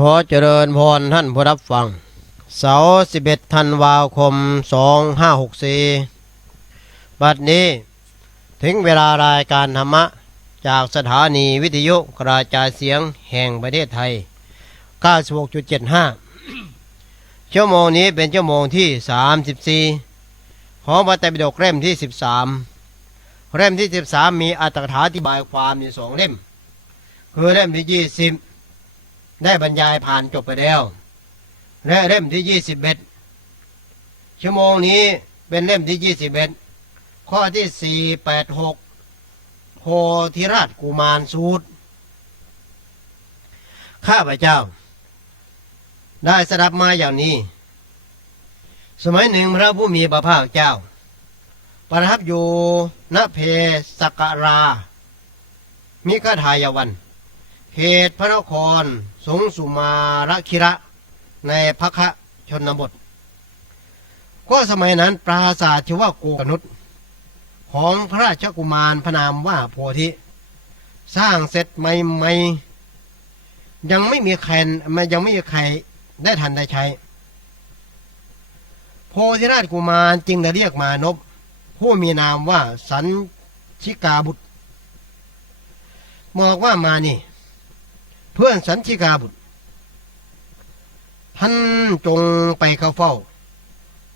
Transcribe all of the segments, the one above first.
ขอเจริญพรท่านผู้รับฟัง เสาร์11ธันวาคม 2564 บัดนี้ถึงเวลารายการธรรมะ จากสถานีวิทยุกระจายเสียงแห่งประเทศไทย 96.75 ชั่วโมงนี้เป็นชั่วโมงที่ 34 ของพระไตรปิฎกเล่มที่ 13 เล่มที่ 13 มีอัตถกถาอธิบายความอยู่สองเล่ม คือเล่มที่ 20 ได้บรรยายผ่านจบไปแล้ว และเล่มที่21ชั่วโมงนี้เป็นเล่มที่21ข้อที่486โพธิราชกุมารสูตร ข้าพเจ้า ได้สดับมาอย่างนี้ สมัยหนึ่งพระผู้มีพระภาคเจ้า ประทับอยู่ณเพสกรา มิคทายวัน เหตุพระนครสงสุมารคิระในพระคะชนบท ก็สมัยนั้นปราสาทชื่อว่าโกกนุษของพระราชกุมารพนามว่าโพธิ สร้างเสร็จใหม่ๆยังไม่มีใครยังไม่มีใครได้ทันได้ใช้ โพธิราชกุมารจึงได้เรียกมานพผู้มีนามว่าสันชิกาบุตรบอกว่ามานี่ เพื่อนสันชิกาบุตรท่านจงไปเข้าเฝ้า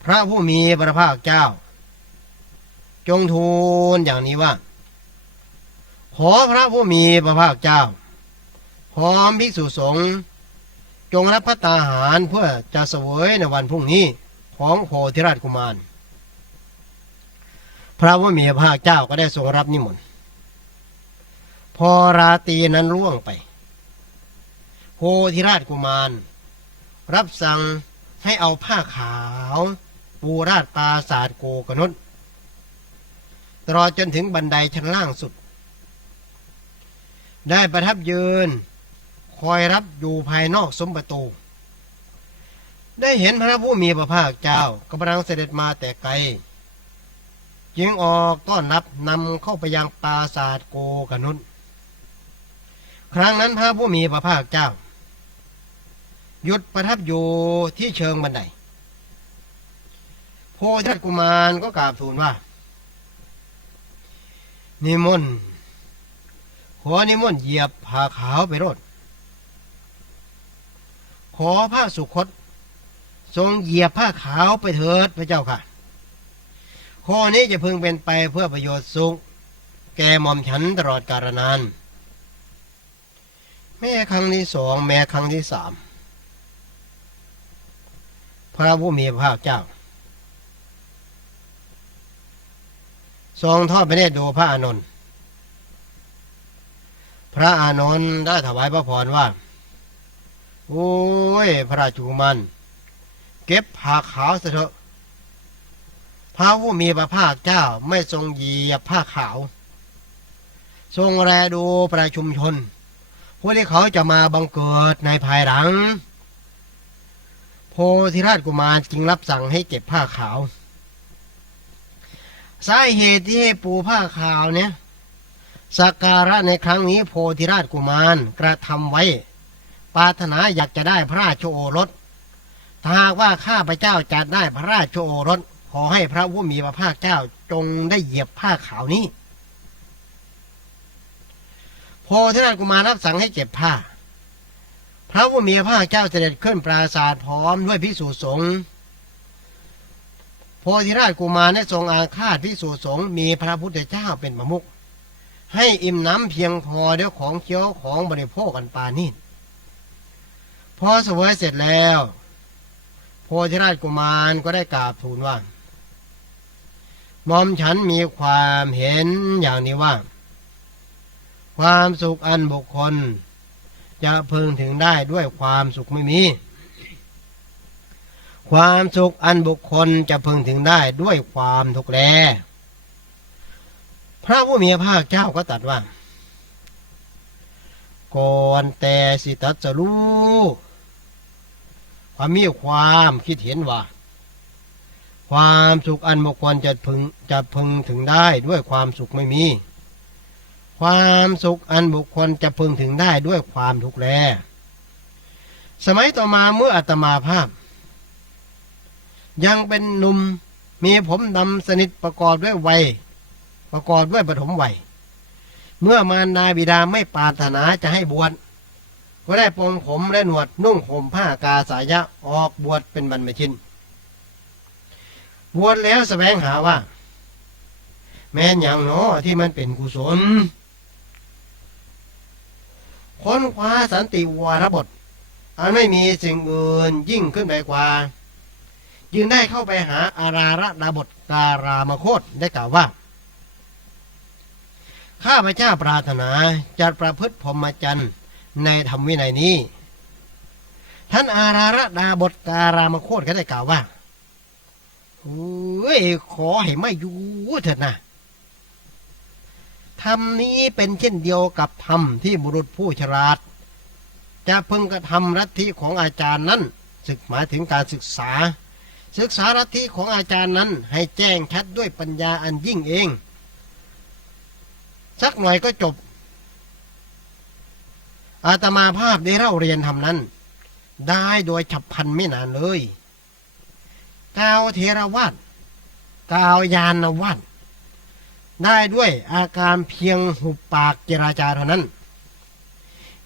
พระผู้มีพระภาคเจ้า จงทูลอย่างนี้ว่า ขอพระผู้มีพระภาคเจ้า พร้อมภิกษุสงฆ์จงรับพระตาหารเพื่อจะเสวยในวันพรุ่งนี้ของโพธิราชกุมาร พระผู้มีพระภาคเจ้าก็ได้ทรงรับนิมนต์พอราตีนั้นล่วงไป โพธิราชกุมาร รับสั่งให้เอาผ้าขาว ปูราดปราศาสตร์โกกนุษตลอดจนถึงบันไดชั้นล่างสุด ได้ประทับยืน คอยรับอยู่ภายนอกสมประตู ได้เห็นพระผู้มีพระภาคเจ้ากำลังเสด็จมาแต่ไกลจึงออกต้อนรับนำเข้าไปยังปราสาทโกกนุษครั้งนั้นพระผู้มีพระภาคเจ้า หยุดประทับอยู่ที่เชิงบันไดโพธิกุมารก็กราบทูลว่า นิมนต์ขอนิมนต์เหยียบผ้าขาวไปรดขอผ้าสุคต ทรงเหยียบผ้าขาวไปเถิดพระเจ้าค่ะ ข้อนี้จะพึงเป็นไปเพื่อประโยชน์สุข แก่หม่อมฉันตลอดกาลนาน แม่ครั้งที่สองแม่ครั้งที่สาม พระผู้มีพระภาคเจ้า ทรงทอดพระเนตรดูพระอานนท์พระอานนท์ได้ถวายพระพรว่า โอ้ยพระราชุมารเก็บผ้าขาวเสเถอะพระผู้มีพระภาคเจ้าไม่ทรงเหยียบผ้าขาว ทรงแลดูประชุมชนผู้ที่เขาจะมาบังเกิดในภายหลัง โพธิราชกุมารจึงรับสั่งให้เก็บผ้าขาว สาเหตุที่ให้ปูผ้าขาวเนี่ยสักการะในครั้งนี้โพธิราชกุมารกระทำไว้ปรารถนาอยากจะได้พระราชโอรสถ้าหากว่าข้าพระเจ้าจะได้พระราชโอรส ขอให้พระผู้มีพระภาคเจ้าจงได้เหยียบผ้าขาวนี้ โพธิราชกุมารรับสั่งให้เก็บผ้า พระผู้มีพระภาคเจ้าเสด็จขึ้นปราศาสตร์พร้อมด้วยพิสุสงฆ์โพธิราชกุมารได้ทรงอาฆาตพิสุสงฆ์มีพระพุทธเจ้าเป็นประมุขให้อิ่มน้ำเพียงพอเดี๋ยวของเคี้ยวของบริโภคกันปานีตพอเสวยเสร็จแล้ว โพธิราชกุมารก็ได้กราบทูลว่ามอมฉันมีความเห็นอย่างนี้ว่า ความสุขอันบุคคล จะพึงถึงได้ด้วยความสุขไม่มี ความสุขอันบุคคลจะพึงถึงได้ด้วยความทุกข์แล พระผู้มีพระภาคเจ้าก็ตรัดว่าก่อนแต่สิตัดจะรู้ความมีความคิดเห็นว่า ความสุขอันบุคคลจะพึงจะพึงถึงได้ด้วยความสุขไม่มี ความสุขอันบุคคลจะพึงถึงได้ด้วยความทุกข์แล สมัยต่อมาเมื่ออาตมาภาพ ยังเป็นหนุ่มมีผมดำสนิทประกอบด้วยวัย ประกอบด้วยปฐมวัย เมื่อมารดาบิดาไม่ปรารถนาจะให้บวชก็ได้ปลงผมและหนวดนุ่งห่มผ้ากาสายะออกบวชเป็นบรรพชินบวชแล้วแสวงหาว่า แม้นอย่างหนอที่มันเป็นกุศล ค้นคว้าสันติวรบท อันไม่มีสิ่งอื่นยิ่งขึ้นไปกว่า จึงได้เข้าไปหาอาราระดาบทการามโคตได้กล่าวว่า ข้าพเจ้าปรารถนาจะประพฤติพรหมจรรย์ในธรรมวินัยนี้ ท่านอาราระดาบทการามโคตก็ได้กล่าวว่าเฮ้ยขอให้ไม่อยู่เถิดนะ ธรรมนี้เป็นเช่นเดียวกับธรรมที่บุรุษผู้ฉลาด จะพึงกระทำลัทธิของอาจารย์นั้นศึกหมายถึงการศึกษา ศึกษาลัทธิของอาจารย์นั้นให้แจ้งชัดด้วยปัญญาอันยิ่งเอง สักหน่อยก็จบ อาตมาภาพได้เล่าเรียนทำนั้น ได้โดยฉับพลันไม่นานเลยกาวเทรวาดกาวยานวาด ได้ด้วยอาการเพียงหุบปากเจราจาเท่านั้น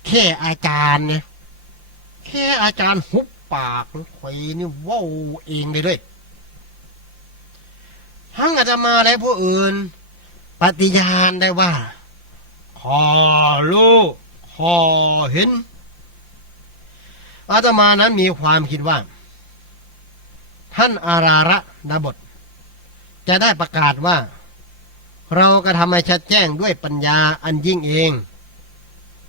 แค่อาจารย์เนี่ยแค่อาจารย์หุบปากคอยนี่ว้าเองเลยด้วยทั้งอาตมาและผู้อื่น ปฏิญาณได้ว่า ขอรู้ขอเห็น อาตมานั้นมีความคิดว่า ท่านอาราระดาบท จะได้ประกาศว่า เราก็ทำให้ชัดแจ้งด้วยปัญญาอันยิ่งเอง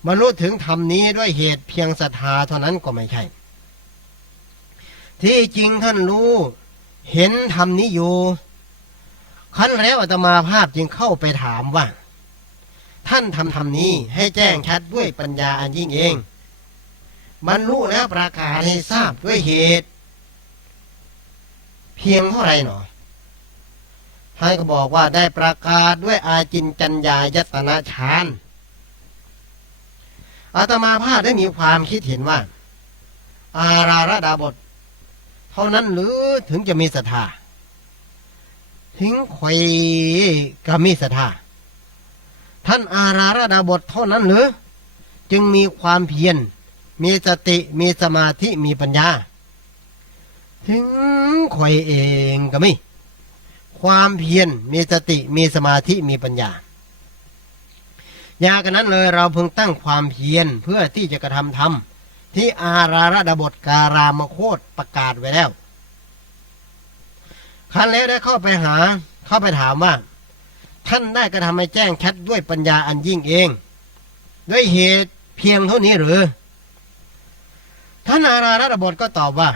บรรลุถึงธรรมนี้ด้วยเหตุเพียงศรัทธาเท่านั้นก็ไม่ใช่ ที่จริงท่านรู้ เห็นธรรมนี้อยู่ขั้นแล้วอาตมาภาพจึงเข้าไปถามว่า ท่านทำธรรมนี้ให้แจ้งชัดด้วยปัญญาอันยิ่งเองบรรลุแล้วประกาศให้ทราบด้วยเหตุ เพียงเท่าไรหนอ ท่านก็บอกว่าได้ประกาศด้วยอาจินจัญญายตนะฌานอาตมาภาพได้มีความคิดเห็นว่า อาราระดาบท เท่านั้นหรือถึงจะมีศรัทธาถึงคอยก็มีศรัทธาท่านอาราระดาบทเท่านั้นหรือ จึงมีความเพียรมีสติมีสมาธิมีปัญญา ถึงคอยเองก็ไมี ความเพียรมีสติมีสมาธิมีปัญญาอย่ากันนั้นเลยเราเพิ่งตั้งความเพียรเพื่อที่จะกระทำธรรมที่อาราระดบทการามโคตประกาศไว้แล้วครั้นแล้วได้เข้าไปหาเข้าไปถามว่า ท่านได้กระทำให้แจ้งชัดด้วยปัญญาอันยิ่งเอง ด้วยเหตุเพียงเท่านี้หรือ ท่านอาราระดบทก็ตอบว่า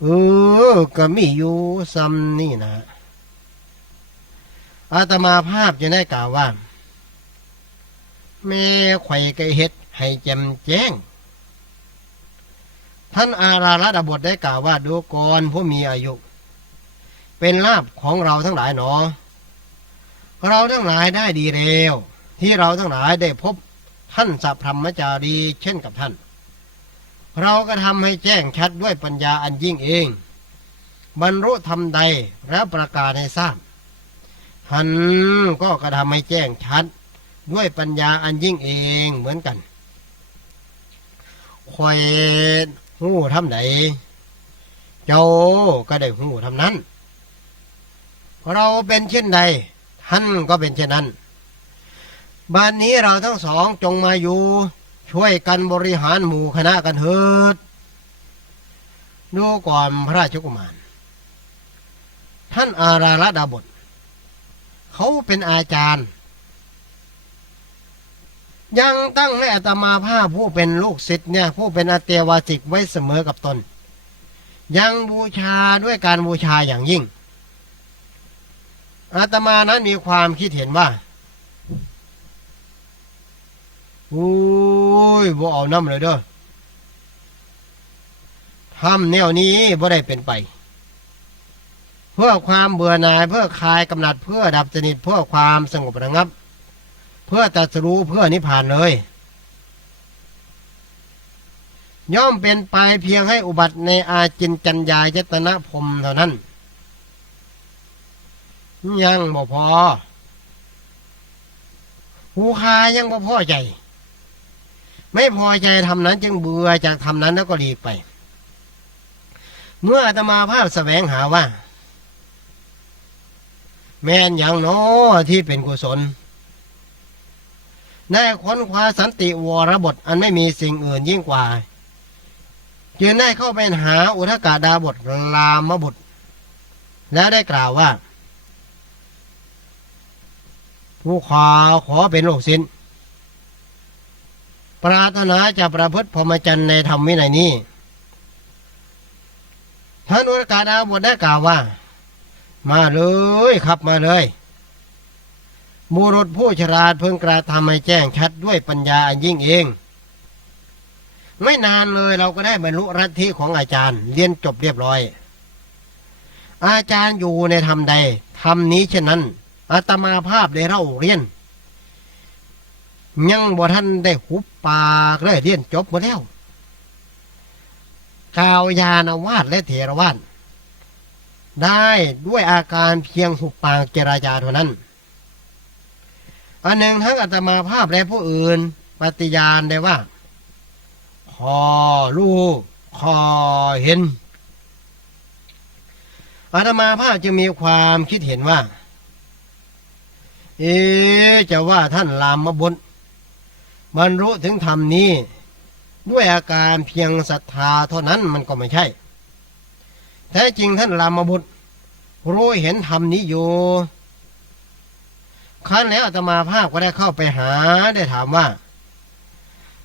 เออ ก็มีอยู่ซ้ำนี่นะอาตมาภาพจะได้กล่าวว่า แม่ไข่ไก่เฮ็ด ให้แจมแจ้ง ท่านอาราระดาบทได้กล่าวว่าดูกรผู้มีอายุ เป็นลาบของเราทั้งหลายหนอ เราทั้งหลายได้ดีเร็วที่เราทั้งหลายได้พบท่านสัพพรมจารีเช่นกับท่าน เราก็ทำให้แจ้งชัดด้วยปัญญาอันยิ่งเอง บรรลุธรรมใดแล้วประกาศให้ทราบหันก็กระทำให้แจ้งชัดด้วยปัญญาอันยิ่งเองเหมือนกันคอยหู้ทำไหน เจ้าก็ได้หู้ทำนั้น เราเป็นเช่นใด ท่านก็เป็นเช่นนั้น บ้านนี้เราทั้งสองจงมาอยู่ ช่วยกันบริหารหมู่คณะกันเถิดดูก่อนพระราชกุมาร ท่านอาราระดาบท เขาเป็นอาจารย์ ยังตั้งให้อัตมาภาพผู้เป็นลูกศิษย์เนี่ย ผู้เป็นอาเตวาสิกไว้เสมอกับตน ยังบูชาด้วยการบูชาอย่างยิ่งอาตมานั้นมีความคิดเห็นว่า โอ้ยบ่เอาน้ำเลยเด้อทำแนวนี้บ่ได้เป็นไป เพื่อความเบื่อหน่ายเพื่อคลายกำหนัดเพื่อดับสนิทเพื่อความสงบระงับ เพื่อตรัสรู้เพื่อนิพพานเลย ย่อมเป็นไปเพียงให้อุบัติในอาจินจัญญายตนะพรมเท่านั้น ยังบ่พอหูคายังบ่พอใจ ไม่พอใจทำนั้น จึงเบื่อจากทำนั้นแล้วก็หลีกไป เมื่ออาตมาภาพแสวงหาว่า แม่นอย่างน้อที่เป็นกุศลได้ค้นคว้าสันติวรบทอันไม่มีสิ่งอื่นยิ่งกว่า จึงได้เข้าไปหาอุทกาดาบทรามบุตร แล้วได้กล่าวว่า ผู้ขอขอเป็นโลกสิ้น ปรารถนาจะประพฤติพรหมจรรย์ในธรรมวินัยนี้ท่านอุทกาดาบทได้กล่าวว่า มาเลยครับมาเลยบุรุษผู้ฉลาดเพิ่งกระทำให้แจ้งชัดด้วยปัญญาอันยิ่งเอง ไม่นานเลยเราก็ได้บรรลุรัทธิของอาจารย์ เรียนจบเรียบร้อย อาจารย์อยู่ในธรรมใดธรรมนี้เช่นนั้นอาตมาภาพได้เล่าเรียน ยังบ่ท่านได้หุบปากเลยเรียนจบหมดแล้วกาวยานวาสและเถรวาทได้ด้วยอาการเพียงหุบปากเจรจาเท่านั้น อันหนึ่งทั้งอาตมาภาพและผู้อื่นปฏิญาณได้ว่า ขอลูกขอเห็นอาตมาภาพจึงมีความคิดเห็นว่า เอจะว่าท่านลามมาบุญ บรรลุถึงธรรมนี้ ด้วยอาการเพียงศรัทธาเท่านั้นมันก็ไม่ใช่ แท้จริงท่านรามบุตร รู้เห็นธรรมนี้อยู่ครั้นแล้วอาตมาภาพก็ได้เข้าไปหาได้ถามว่า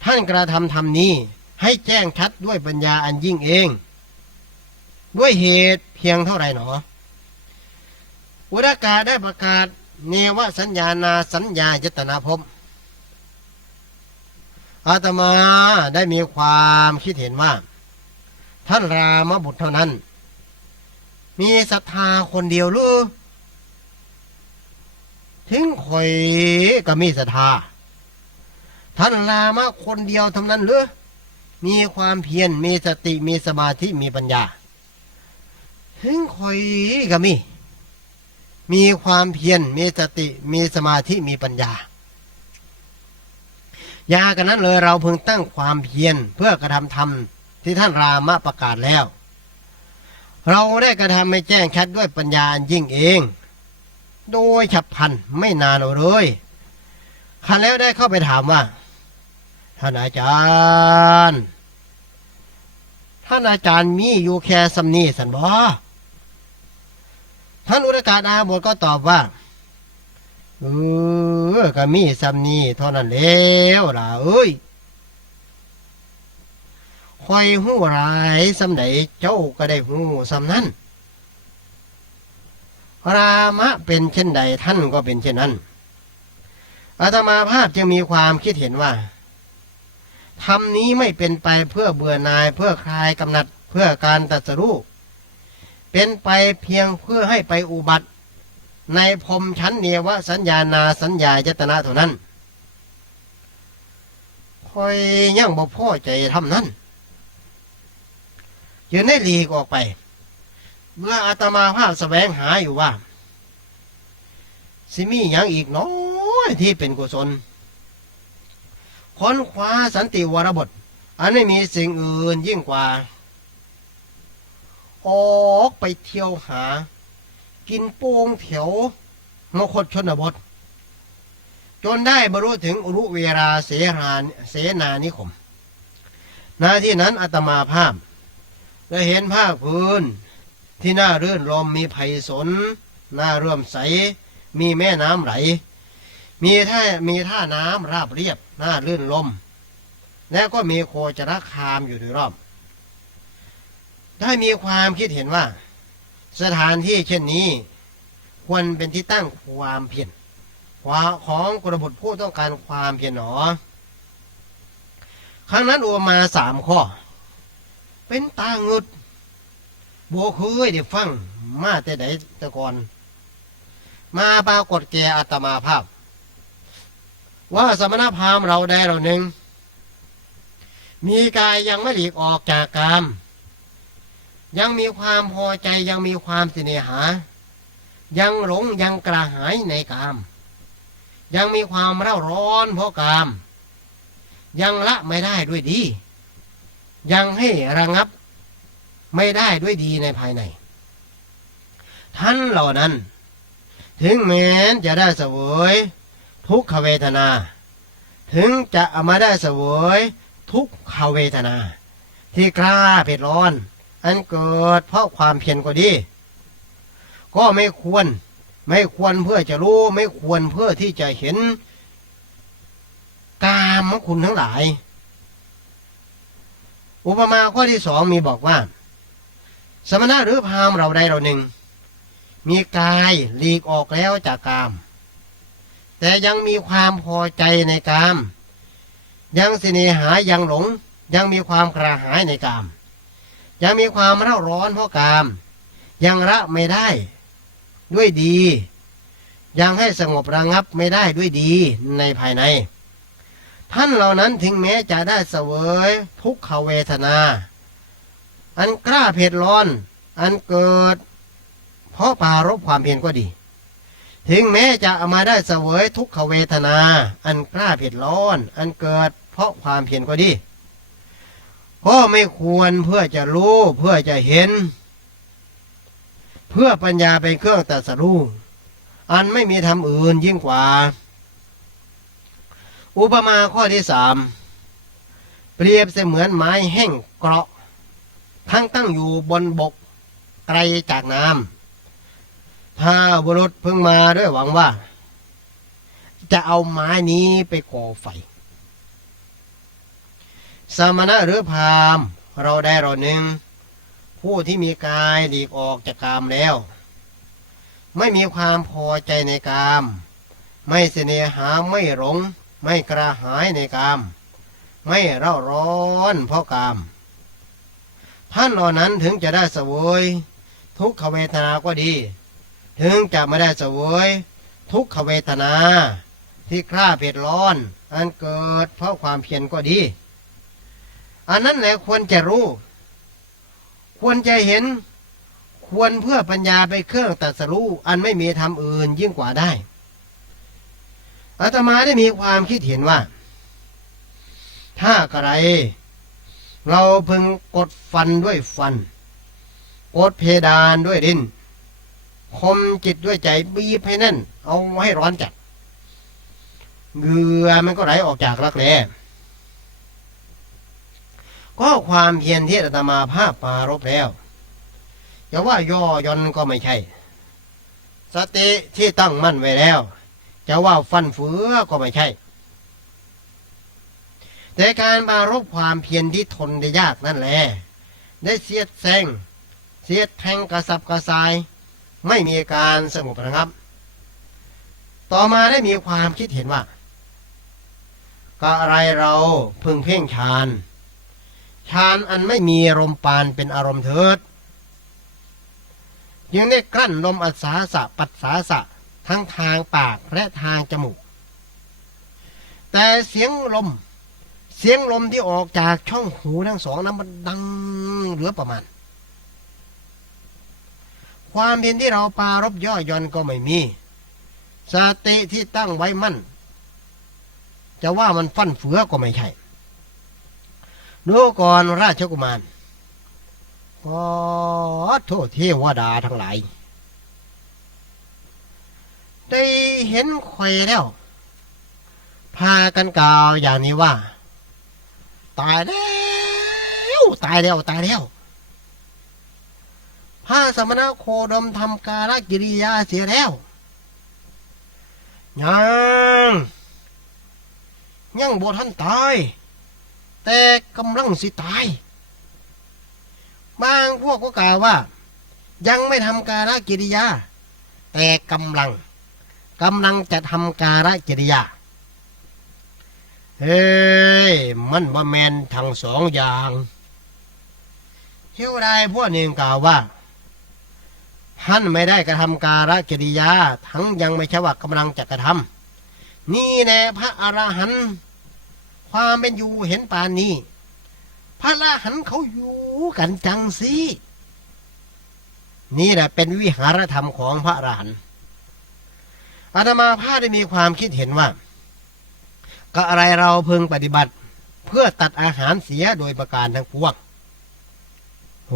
ท่านกระทำธรรมนี้ให้แจ้งชัดด้วยปัญญาอันยิ่งเอง ด้วยเหตุเพียงเท่าไรหนออุรกาได้ประกาศเนวสัญญานาสัญญายตนาภพ อาตมาได้มีความคิดเห็นว่า ท่านรามบุตรเท่านั้น มีศรัทธาคนเดียวหรือถึงข่อยก็มีศรัทธาท่านรามะคนเดียวเท่านั้นหรือมีความเพียรมีสติมีสมาธิมีปัญญา ถึงข่อยก็มี มีความเพียรมีสติมีสมาธิมีปัญญา ยากันนั้นเลยเราเพิ่งตั้งความเพียรเพื่อกระทำธรรมที่ท่านรามะประกาศแล้ว เราได้กระทำให้แจ้งชัดด้วยปัญญาอันยิ่งเอง โดยฉับพลันไม่นานเลยคันแล้วได้เข้าไปถามว่า ท่านอาจารย์ ท่านอาจารย์มีอยู่แค่สำนีสันบอท่านอุรกาศอาบทก็ตอบว่า เออก็มีสำนีเท่านั้นแล้วล่ะเอ้ยคอยหู้หลายสำไหนเจ้าก็ได้หู้สำนั้นรามะเป็นเช่นใดท่านก็เป็นเช่นนั้น อาตมาภาพจึงมีความคิดเห็นว่าทำนี้ไม่เป็นไปเพื่อเบื่อนายเพื่อคลายกำหนัดเพื่อการตัดสรู้เป็นไปเพียงเพื่อให้ไปอุบัติ ในพรมชั้นเนวสัญญานาสัญญายตนาเท่านั้นคอยยังบ่พ่อใจทำนั้นจึงได้หลีกออกไป เมื่ออาตมาภาพแสวงหาอยู่ว่า สิมีอย่างอีกน้อยที่เป็นกุศลค้นคว้าสันติวรบท อันไม่มีสิ่งอื่นยิ่งกว่า ออกไปเที่ยวหา กินโป่งแถวมคตชนบท จนได้บรรลุถึงอุรุเวราเสราเสนานิคมนาที่นั้นอาตมาภาพได้เห็นภาพื้นที่น่ารื่นรมมีไผ่สนน่าเรื่อมใส มีแม่น้ำไหล มีท่ามีท่าน้ำราบเรียบน่ารื่นลม แล้วก็มีโคจรคามอยู่โดยรอบ ได้มีความคิดเห็นว่า สถานที่เช่นนี้ ควรเป็นที่ตั้งความเพียรของกระบทผู้ต้องการความเพียรหนอ ครั้งนั้นอวมาสามข้อ เป็นตางึดโบเคยได้ฟังมาแต่ใดแต่ก่อน มาปรากฏแก่อัตมาภาพ ว่าสมณพราหมณ์เราได้เราหนึ่งมีกายยังไม่หลีกออกจากกาม ยังมีความพอใจยังมีความเสน่หา ยังหลงยังกระหายในกาม ยังมีความเร่าร้อนเพราะกาม ยังละไม่ได้ด้วยดี ยังให้ระงับไม่ได้ด้วยดีในภายใน ท่านเหล่านั้น ถึงแม้จะได้เสวย ทุกขเวทนา ถึงจะมาได้เสวย ทุกขเวทนา ที่กล้าเผ็ดร้อน อันเกิดเพราะความเพียรก็ดี ก็ไม่ควร ไม่ควรเพื่อจะรู้ ไม่ควรเพื่อที่จะเห็นกามของคุณทั้งหลาย อุปมาข้อที่สองมีบอกว่า สมณะหรือพามเราใดเราหนึ่ง มีกายหลีกออกแล้วจากกาม แต่ยังมีความพอใจในกาม ยังเสน่หายังหลง ยังมีความกระหายในกาม ยังมีความเร่าร้อนเพราะกาม ยังละไม่ได้ ด้วยดี ยังให้สงบระงับไม่ได้ด้วยดีในภายใน ท่านเหล่านั้นถึงแม้จะได้เสวยทุกขเวทนา อันกล้าเผ็ดร้อน อันเกิด เพราะปารบความเพียรก็ดี ถึงแม้จะเอามาได้เสวยทุกขเวทนา อันกล้าเผ็ดร้อน อันเกิด เพราะความเพียรก็ดี ก็ไม่ควรเพื่อจะรู้เพื่อจะเห็น เพื่อปัญญาเป็นเครื่องตรัสรู้อันไม่มีทำอื่นยิ่งกว่า อุปมาข้อที่สามเปรียบเสมือนไม้แห้งเกราะทั้งตั้งอยู่บนบกไกลจากน้ำถ้าบุรุษเพิ่งมาด้วยหวังว่า จะเอาไม้นี้ไปก่อไฟ สมณะหรือพราหมณ์เราได้เราหนึ่ง ผู้ที่มีกายหลีกออกจากกามแล้ว ไม่มีความพอใจในกาม ไม่เสนหาไม่หลง ไม่กระหายในกาม ไม่เร่าร้อนเพราะกาม ท่านเหล่านั้นถึงจะได้สวย ทุกขเวทนาก็ดี ถึงจะไม่ได้สวย ทุกขเวทนา ที่กล้าเผ็ดร้อน อันเกิดเพราะความเพียรก็ดี อันนั้นแหละควรจะรู้ ควรจะเห็น ควรเพื่อปัญญาไปเครื่องตรัสรู้อันไม่มีทำอื่นยิ่งกว่าได้อาตมาได้มีความคิดเห็นว่า ถ้าใครเราพึงกดฟันด้วยฟัน กดเพดานด้วยดิน คมจิตด้วยใจบีบให้แน่น เอาให้ร้อนจัดเหงื่อมันก็ไหลออกจากรักแร้ ก็ความเพียรที่อาตมาภาพปรารบแล้วจะว่าย่อย่อนก็ไม่ใช่ สติที่ตั้งมั่นไว้แล้วจะว่าฟันเฟือก็ไม่ใช่ แต่การบารบความเพียรที่ทนได้ยากนั่นแหละได้เสียดแซงเสียดแทงกระสับกระส่าย ไม่มีการสงบระงับ ต่อมาได้มีความคิดเห็นว่าก็อะไรเราพึงเพ่งฌาน ฌานอันไม่มีลมปานเป็นอารมณ์เถิดยังได้กลั้นลมอัศาสะปัสสาสะทั้งทางปากและทางจมูก แต่เสียงลม เสียงลมที่ออกจากช่องหูทั้งสองนั้นมันดังเหลือประมาณ ความเพียรที่เราปรารบย่อย่อนก็ไม่มีสติที่ตั้งไว้มั่น จะว่ามันฟั่นเฟือก็ไม่ใช่ ดูก่อนราชกุมารขอโทษเทวดาทั้งหลาย ได้เห็นใครแล้ว พากันกล่าวอย่างนี้ว่า ตายแล้ว ตายแล้ว ตายแล้วพระสมณโคดมทำการกิริยาเสียแล้วยังยังบท่านตาย แต่กำลังสิตาย บางพวกก็กล่าวว่า ยังไม่ทำการกิริยา แต่กำลังกำลังจะทำการกิริยา เฮ้ย มันบ่แมนทั้งสองอย่างเที่ยวใดพวกหนึ่งกล่าวว่าท่านไม่ได้กระทำการกิริยา ทั้งยังไม่ใช่ว่ากำลังจะกระทำนี่แน่พระอรหันต์ ความเป็นอยู่เห็นปานนี้ พระอราหันเขาอยู่กันจังสินี่แหละเป็นวิหารธรรมของพระอรหันอาตมาภาพได้มีความคิดเห็นว่า ก็อะไรเราพึงปฏิบัติ เพื่อตัดอาหารเสียโดยประการทั้งปวง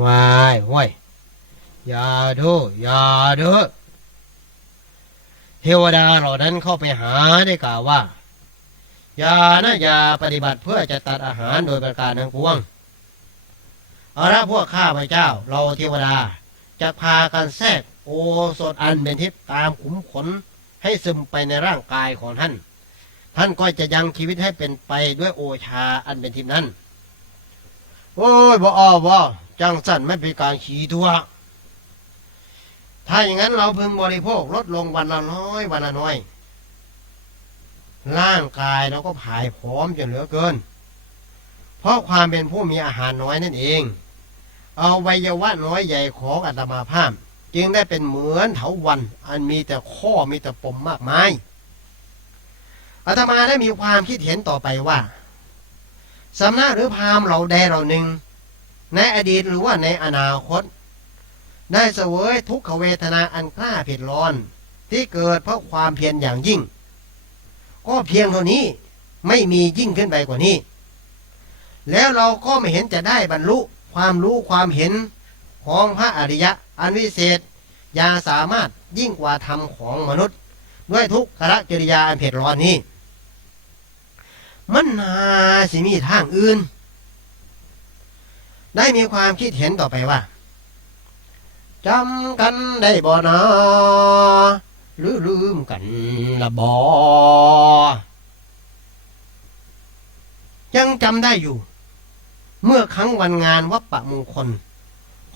วายห้วยอย่าเด้ออย่าเด้อเทวดาเหล่านั้นเข้าไปหาได้กล่าวว่า ย่านะอย่าปฏิบัติเพื่อจะตัดอาหารโดยประการทั้งปวงเอาละพวกข้าพเจ้า เราเทวดาจะพากันแทรกโอสถอันเป็นทิพย์ตามขุมขนให้ซึมไปในร่างกายของท่าน ท่านก็จะยังชีวิตให้เป็นไปด้วยโอชาอันเป็นทิพย์นั้น โอ้ยบ่อ้อบ่จังสั่นไม่เป็นการขี่ทัวถ้าอย่างนั้นเราพึงบริโภคลดลงวันละน้อยวันละน้อย ร่างกายเราก็ผายผอมจนเหลือเกิน เพราะความเป็นผู้มีอาหารน้อยนั่นเองเอาวัยวะน้อยใหญ่ของอัตมาภาพ จึงได้เป็นเหมือนเถาวัน อันมีแต่ข้อมีแต่ปมมากมายอาตมาได้มีความคิดเห็นต่อไปว่าสำนักหรือพามเราใดเราหนึ่ง ในอดีตหรือว่าในอนาคต ได้เสวยทุกขเวทนาอันกล้าเผ็ดร้อน ที่เกิดเพราะความเพียรอย่างยิ่ง ก็เพียงเท่านี้ไม่มียิ่งขึ้นไปกว่านี้ แล้วเราก็ไม่เห็นจะได้บรรลุความรู้ความเห็นของพระอริยะ อันวิเศษยาสามารถยิ่งกว่าธรรมของมนุษย์ ด้วยทุกขละกิริยาอันเผ็ดร้อนนี้ มันนาสิมีทางอื่น ได้มีความคิดเห็นต่อไปว่าจำกันได้บ่นา รือลืมกันละบ่ยังจำได้อยู่ เมื่อครั้งวันงานวัปปะมงคล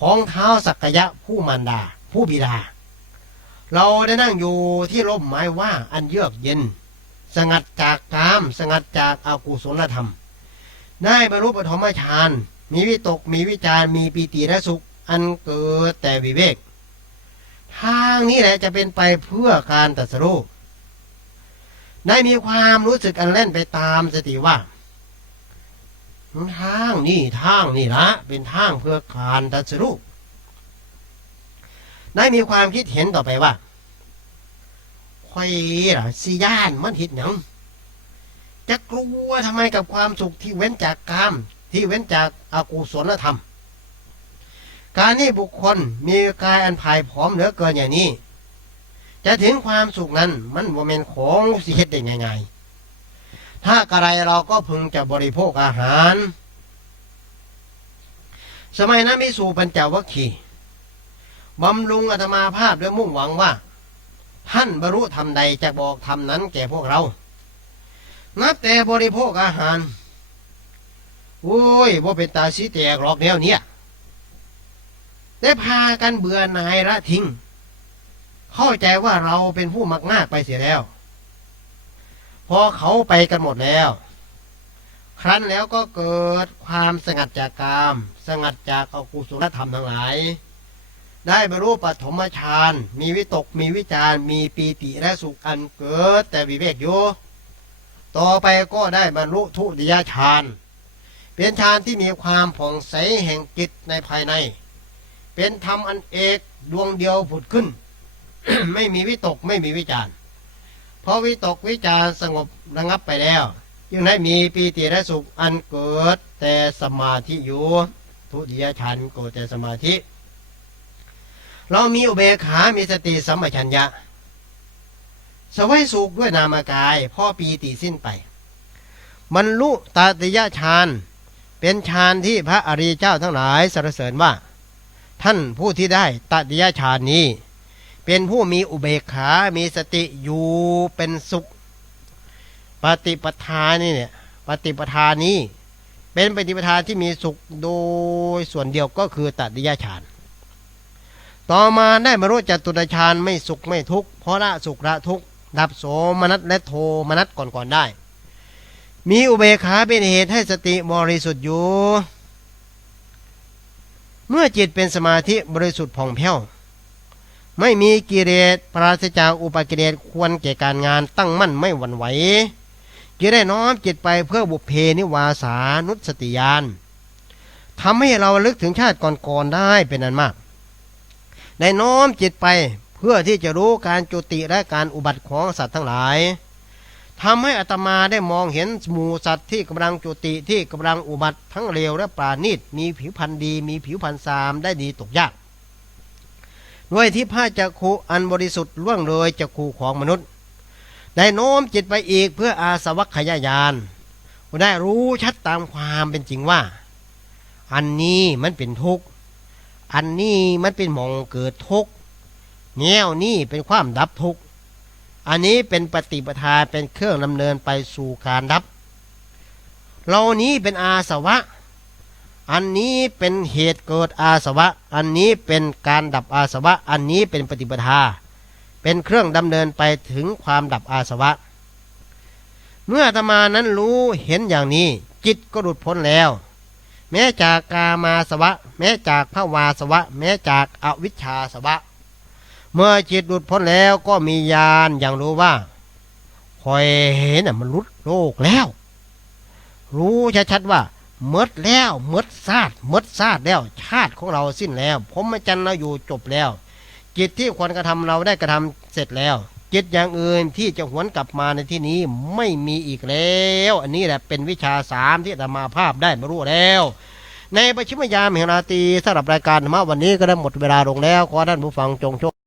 ของเท้าสักยะผู้มารดา ผู้บิดา เราได้นั่งอยู่ที่ร่มไม้ว่าอันเยือกเย็น สงัดจากกาม สงัดจากอากุศลธรรม ได้บรรลุปฐมฌานมีวิตกมีวิจารมีปีติและสุข อันเกิดแต่วิเวก ทางนี้แหละจะเป็นไปเพื่อการตรัสรู้ได้มีความรู้สึกอันเล่นไปตามสติว่าทางนี่ทางนี่ละเป็นทางเพื่อการตรัสรู้ได้มีความคิดเห็นต่อไปว่าคอยล่ะสิย่านมันหิดหยังจะกลัวทำไมกับความสุขที่เว้นจากกามที่เว้นจากอากุศลธรรม การที่บุคคลมีกายอันภายผอมเหลือเกินอย่างนี้ จะถึงความสุขนั้นมันโมเมนของสิเหตุได้ง่ายๆถ้ากระไรเราก็พึงจะบริโภคอาหาร สมัยนั้นมิสูปัญจวัคคีบำรุงอาตมาภาพด้วยมุ่งหวังว่า ท่านบรรลุธรรมใดจะบอกธรรมนั้นแก่พวกเรา นับแต่บริโภคอาหารโอ้ยว่าเป็นตาสีแตกหรอกแนวเนี้ย ได้พากันเบื่อนายละทิ้ง เข้าใจว่าเราเป็นผู้มักง่ายไปเสียแล้ว พอเขาไปกันหมดแล้ว ครั้นแล้วก็เกิดความสงัดจากกาม สงัดจากอกุศลธรรมทั้งหลาย ได้บรรลุปฐมฌาน มีวิตก มีวิจาร มีปีติและสุขอันเกิด แต่วิเวกอยู่ ต่อไปก็ได้บรรลุทุติยฌาน เป็นฌานที่มีความผ่องใสแห่งจิตในภายใน เป็นธรรมอันเอกดวงเดียวผุดขึ้น ไม่มีวิตกไม่มีวิจารเพราะวิตกวิจารสงบระงับไปแล้วจึงได้มีปีติและสุขอันเกิดแต่สมาธิอยู่ทุติยฌานเกิดแต่สมาธิ เรามีอุเบกขามีสติสัมปชัญญะสวัยสุขด้วยนามกาย พ่อปีติสิ้นไปบรรลุตติยฌานเป็นฌานที่พระอริยเจ้าทั้งหลายสรรเสริญว่า ท่านผู้ที่ได้ตติยฌานนี้ เป็นผู้มีอุเบกขา มีสติอยู่เป็นสุข ปฏิปทานี่เนี่ยปฏิปทานี้ เป็นปฏิปทาที่มีสุขโดยส่วนเดียวก็คือตติยฌาน ต่อมาได้บรรลุจตุตฌานไม่สุขไม่ทุกข์เพราะละสุขละทุกข์ดับโสมนัสและโทมนัสก่อนๆได้ มีอุเบกขาเป็นเหตุให้สติบริสุทธิ์อยู่ เมื่อจิตเป็นสมาธิบริสุทธิ์ผ่องแผ้ว ไม่มีกิเลสปราศจากอุปกิเลสควรแก่การงานตั้งมั่นไม่หวั่นไหวจะได้น้อมจิตไปเพื่อบุพเพนิวาสานุสติยานทำให้เราลึกถึงชาติก่อนๆได้เป็นอันมาก ได้น้อมจิตไปเพื่อที่จะรู้การจุติและการอุบัติของสัตว์ทั้งหลาย ทำให้อาตมาได้มองเห็นหมูสัตว์ที่กำลังจุติที่กำลังอุบัติทั้งเลวและปราณีตมีผิวพรรณดีมีผิวพรรณสามได้ดีตกยากด้วยที่ผ้าจักขุอันบริสุทธิ์ล่วงเลยจักขุของมนุษย์ ได้โน้มจิตไปอีกเพื่ออาสวัคยายานได้รู้ชัดตามความเป็นจริงว่า อันนี้มันเป็นทุกข์ อันนี้มันเป็นมองเกิดทุกข์แนวนี้เป็นความดับทุกข์ อันนี้เป็นปฏิปทาเป็นเครื่องดำเนินไปสู่การดับเรานี้เป็นอาสวะ อันนี้เป็นเหตุเกิดอาสวะ อันนี้เป็นการดับอาสวะ อันนี้เป็นปฏิปทา เป็นเครื่องดำเนินไปถึงความดับอาสวะ เมื่อตมานั้นรู้เห็นอย่างนี้ จิตก็หลุดพ้นแล้ว แม้จากกามาสวะ แม้จากภาวาสวะ แม้จากอวิชชาสวะ เมื่อจิตหลุดพ้นแล้วก็มีญาณอย่างรู้ว่าคอยเห็นมันหลุดโลกแล้ว รู้ชัดๆว่าเมดแล้วเมดซาดเมดซาดแล้ว ชาติของเราสิ้นแล้วผมมจันทร์เราอยู่จบแล้ว จิตที่ควรกระทำเราได้กระทำเสร็จแล้ว จิตอย่างอื่นที่จะหวนกลับมาในที่นี้ไม่มีอีกแล้ว อันนี้แหละเป็นวิชาสามที่อาตมาภาพได้มารู้แล้ว ในปชิมยามแห่งราตีสำหรับรายการธรรมะวันนี้ก็ได้หมดเวลาลงแล้วขอท่านผู้ฟังจงโชค